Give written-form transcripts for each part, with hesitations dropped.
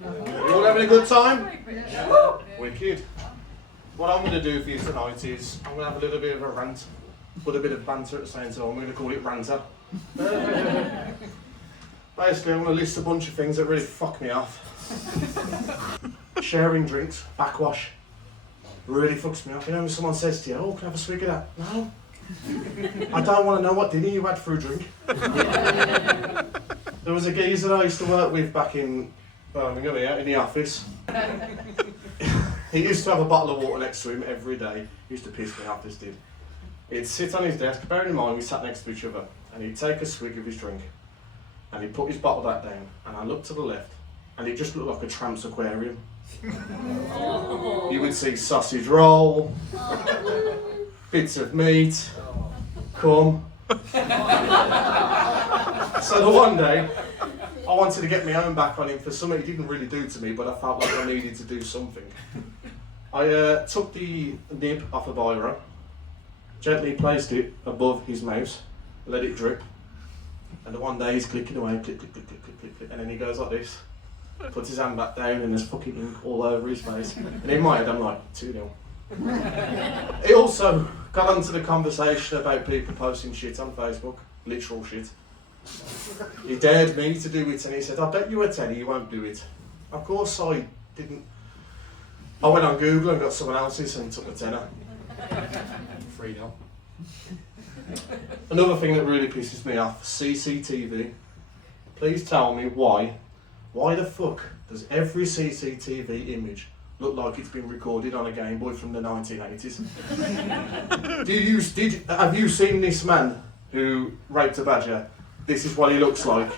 You all having a good time? Yeah. Wicked. What I'm going to do for you tonight is I'm going to have a little bit of a rant, but a bit of banter at the same time. I'm going to call it RANTER. Basically, I'm going to list a bunch of things that really fuck me off. Sharing drinks, backwash, really fucks me off. You know when someone says to you, oh, can I have a swig of that? No. I don't want to know what dinner you had for a drink. There was a geezer that I used to work with back in Birmingham here, in the office. He used to have a bottle of water next to him every day. He used to piss me off, this did. He'd sit on his desk, bearing in mind we sat next to each other, and he'd take a swig of his drink, and he'd put his bottle back down, and I looked to the left, and it just looked like a tramp's aquarium. You would see sausage roll, bits of meat, cum. So the one day, I wanted to get my own back on him for something he didn't really do to me, but I felt like I needed to do something. I took the nib off a biro, gently placed it above his mouse, let it drip, and the one day he's clicking away, click, click, click, click, click, click, click, and then he goes like this, puts his hand back down and there's fucking ink all over his face. And in my head I'm like, 2-0. He also got onto the conversation about people posting shit on Facebook, literal shit. He dared me to do it and he said, I bet you a tenner you won't do it. Of course I didn't. I went on Google and got someone else's and took a tenner. 3-0. Another thing that really pisses me off, CCTV. Please tell me why the fuck does every CCTV image look like it's been recorded on a Game Boy from the 1980s? Have you seen this man who raped a badger? This is what he looks like.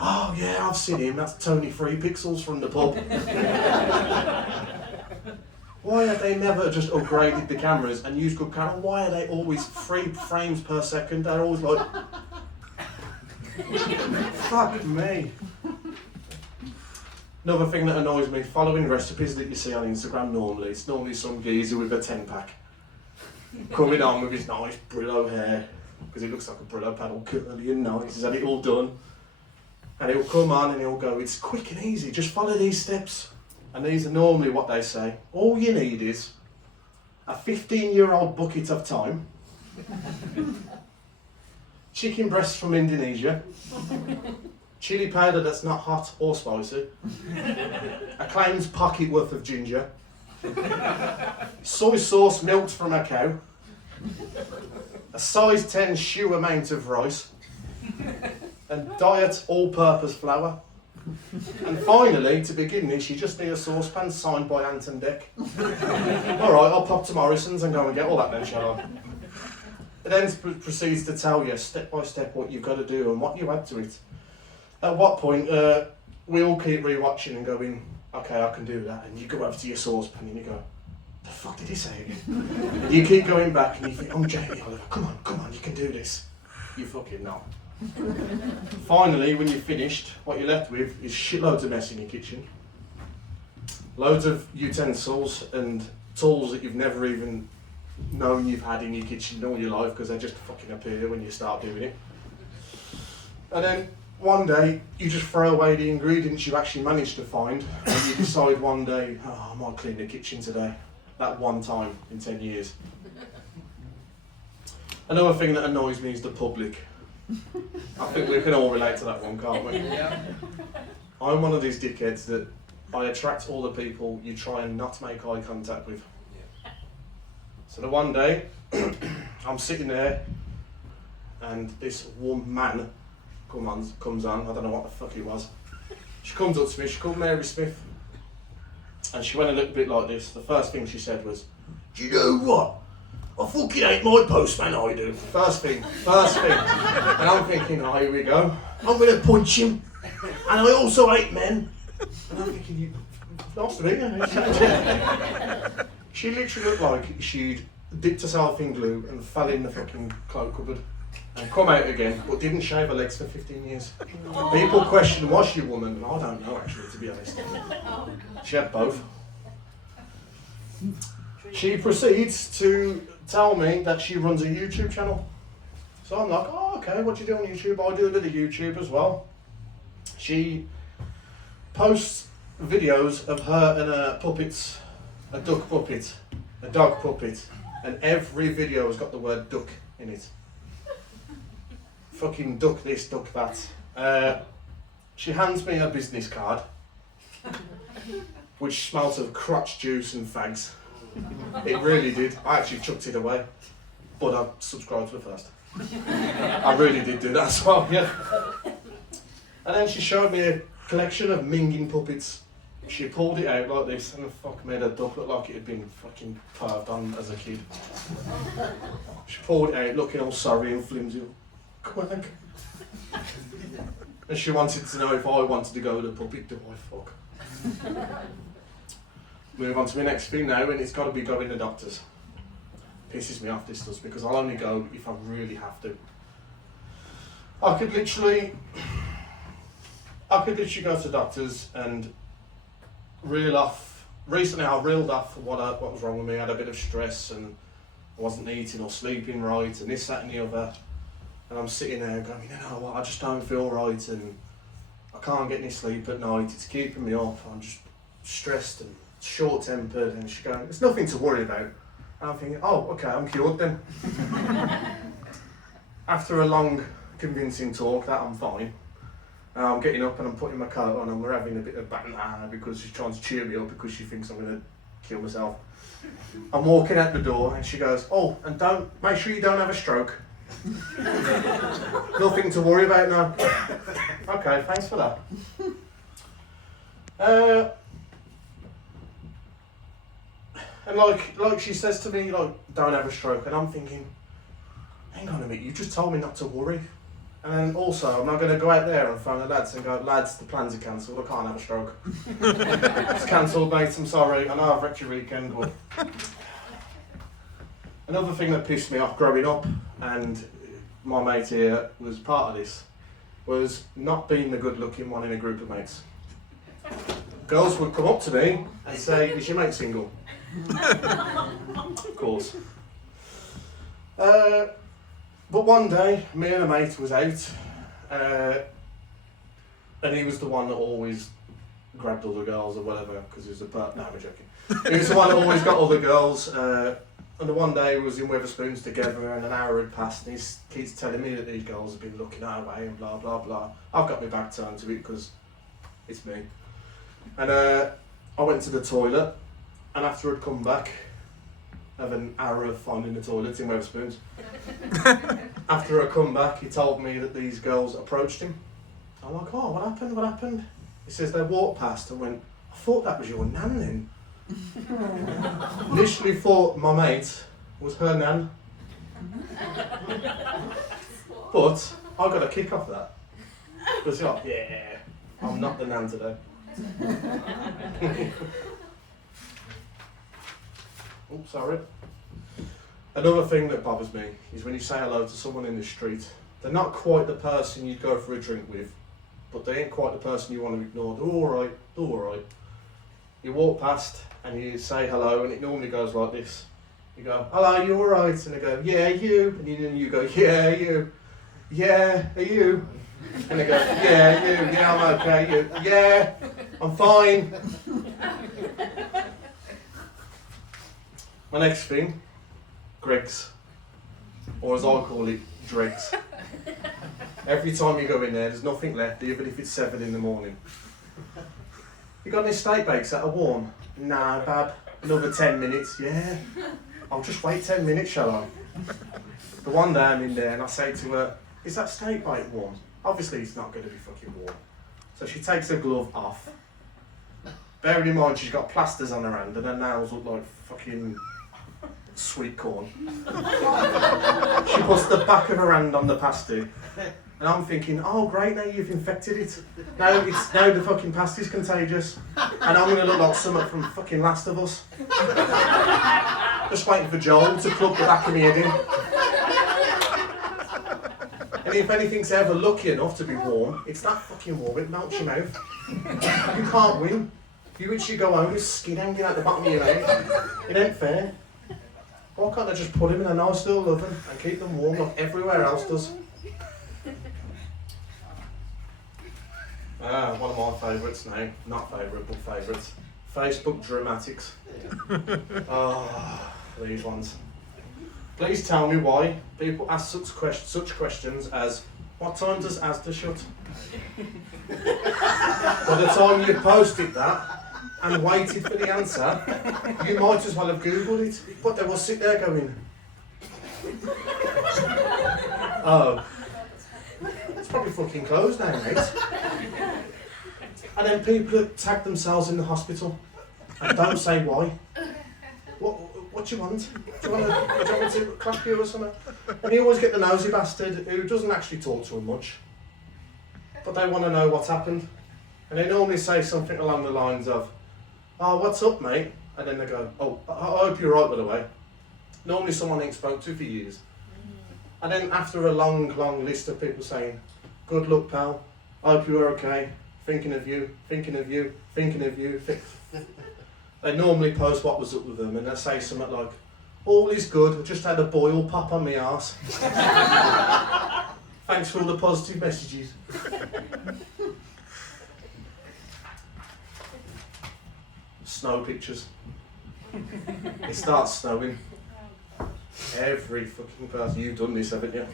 Oh yeah, I've seen him. That's Tony 3 Pixels from the pub. Why have they never just upgraded the cameras and used good cameras? Why are they always 3 frames per second? They're always like... Fuck me. Another thing that annoys me, following recipes that you see on Instagram normally, it's normally some geezer with a 10-pack coming on with his nice Brillo hair, because it looks like a Brillo paddle, curly and nice, he's had it all done. And he'll come on and he'll go, it's quick and easy, just follow these steps. And these are normally what they say. All you need is a 15-year-old bucket of thyme, chicken breasts from Indonesia, chili powder that's not hot or spicy, a clown's pocket worth of ginger, soy sauce milked from a cow, a size 10 shoe amount of rice, and diet all-purpose flour. And finally, to begin this, you just need a saucepan signed by Ant and Dec. Alright, I'll pop to Morrison's and go and get all that then, shall I? It then proceeds to tell you step by step what you've got to do and what you add to it. At what point, we all keep rewatching and going, okay, I can do that. And you go over to your saucepan and you go, the fuck did he say again? And you keep going back and you think, I'm Jamie Oliver, come on, you can do this. You fucking know. Finally, when you've finished, what you're left with is shitloads of mess in your kitchen. Loads of utensils and tools that you've never even known you've had in your kitchen all your life because they just fucking appear when you start doing it. And then one day, you just throw away the ingredients you actually managed to find and you decide one day, oh, I might clean the kitchen today. That one time in 10 years. Another thing that annoys me is the public. I think we can all relate to that one, can't we? Yeah. I'm one of these dickheads that I attract all the people you try and not make eye contact with. Yeah. So the one day, I'm sitting there and this man comes on, I don't know what the fuck he was. She comes up to me, she called Mary Smith. And she went a little bit like this. The first thing she said was, do you know what? I fucking hate my postman, I do. First thing. And I'm thinking, oh, here we go. I'm going to punch him. And I also hate men. And I'm thinking, you nice to meet you. She literally looked like she'd dipped herself in glue and fell in the fucking cloak cupboard. And come out again, but didn't shave her legs for 15 years. People question, was she a woman? And I don't know, actually, to be honest. She had both. She proceeds to tell me that she runs a YouTube channel. So I'm like, oh, okay, what do you do on YouTube? I do a bit of YouTube as well. She posts videos of her and her puppets, a duck puppet, a dog puppet, and every video has got the word duck in it. Fucking duck this, duck that. She hands me her business card, which smells of crotch juice and fags. It really did. I actually chucked it away, but I subscribed to her first. I really did do that as well, yeah. And then she showed me a collection of minging puppets. She pulled it out like this and the fuck made her duck look like it had been fucking perved on as a kid. She pulled it out looking all sorry and flimsy. Quack. And she wanted to know if I wanted to go with a puppet. Do I fuck? Move on to my next thing now, and it's got to be going to doctors. Pisses me off, this does, because I'll only go if I really have to. I could literally go to doctors and reel off. Recently I reeled off what was wrong with me. I had a bit of stress and I wasn't eating or sleeping right and this, that and the other. And I'm sitting there going, you know what, I just don't feel right and I can't get any sleep at night. It's keeping me up. I'm just stressed and short-tempered. And she's going, there's nothing to worry about. And I'm thinking, oh, okay, I'm cured then. After a long, convincing talk that I'm fine, I'm getting up and I'm putting my coat on and we're having a bit of banter because she's trying to cheer me up because she thinks I'm going to kill myself. I'm walking out the door and she goes, oh, and make sure you don't have a stroke. Nothing to worry about now. Okay, thanks for that. And like she says to me, like, don't have a stroke, and I'm thinking, hang on a minute, you just told me not to worry. And then also, I'm not going to go out there and phone the lads and go, lads, the plans are cancelled, I can't have a stroke. It's cancelled, mate, I'm sorry, I know I've wrecked your weekend, but... Another thing that pissed me off growing up, and my mate here was part of this, was not being the good-looking one in a group of mates. Girls would come up to me and say, is your mate single? Of course. But one day, me and a mate was out, and he was the one that always grabbed all the girls or whatever, because he was no, I'm joking. He was the one that always got all the girls, and the one day we was in Wetherspoons together and an hour had passed and he keeps telling me that these girls have been looking our way and blah blah blah. I've got my back turned to it because it's me. And I went to the toilet, and after I'd come back, I have an hour of finding the toilet in Wetherspoons. After I come back, he told me that these girls approached him. I'm like, oh, what happened? What happened? He says they walked past and went, I thought that was your nan then. Initially thought my mate was her nan. But I got a kick off that. Because like, yeah, I'm not the nan today. Oops, sorry. Another thing that bothers me is when you say hello to someone in the street, they're not quite the person you'd go for a drink with, but they ain't quite the person you want to ignore. They're alright, they're alright. You walk past and you say hello and it normally goes like this. You go, hello, you alright? And they go, yeah, you. And then you go, yeah, you. Yeah, are you? And they go, yeah, you. Yeah, I'm okay. You. Yeah, I'm fine. My next thing, Greg's. Or as I call it, dregs. Every time you go in there, there's nothing left, even if it's 7 in the morning. You got any steak bakes that are warm? Nah, bab. Another 10 minutes. Yeah. I'll just wait 10 minutes, shall I? The one day I'm in there and I say to her, is that steak bake warm? Obviously it's not going to be fucking warm. So she takes her glove off. Bearing in mind she's got plasters on her hand and her nails look like fucking sweet corn. She puts the back of her hand on the pasty. And I'm thinking, oh great, now you've infected it. Now the fucking pasty's contagious. And I'm going to look like someone from fucking Last of Us. Just waiting for Joel to plug the back of my head in. And if anything's ever lucky enough to be warm, it's that fucking warm, it melts your mouth. You can't win. You literally go home with skin hanging out the bottom of your mouth. It ain't fair. Why can't I just put them in a nice little oven and keep them warm like everywhere else does? One of my favourites now. Not favourite, but favourites. Facebook dramatics. These ones. Please tell me why people ask such questions as, what time does Asda shut? By the time you've posted that and waited for the answer, you might as well have Googled it, but they will sit there going, oh, it's probably fucking closed now, mate. And then people tag themselves in the hospital and don't say why. What do you want? Do you want me to clap you or something? And you always get the nosy bastard who doesn't actually talk to them much, but they want to know what's happened. And they normally say something along the lines of, oh, what's up, mate? And then they go, oh, I hope you're right, by the way. Normally someone ain't spoke to for years. And then after a long list of people saying, good luck, pal, I hope you're okay, thinking of you, thinking of you, thinking of you. They normally post what was up with them, and they say something like, all is good, I just had a boil pop on my arse. Thanks for all the positive messages. Snow pictures. It starts snowing. Every fucking person. You've done this, haven't you?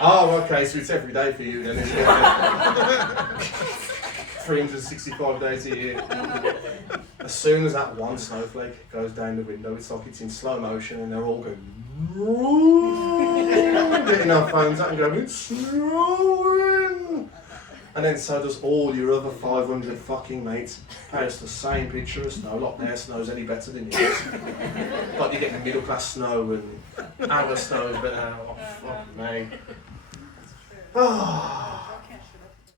Oh, okay, so it's every day for you then, isn't it? 365 days a year. As soon as that one snowflake goes down the window, it's like it's in slow motion and they're all going, getting our phones out and going, it's snowing! And then so does all your other 500 fucking mates. Post the same picture of snow, like their snow's any better than yours. Like you get the middle class snow and our snow's better. Oh, fuck me. Oh.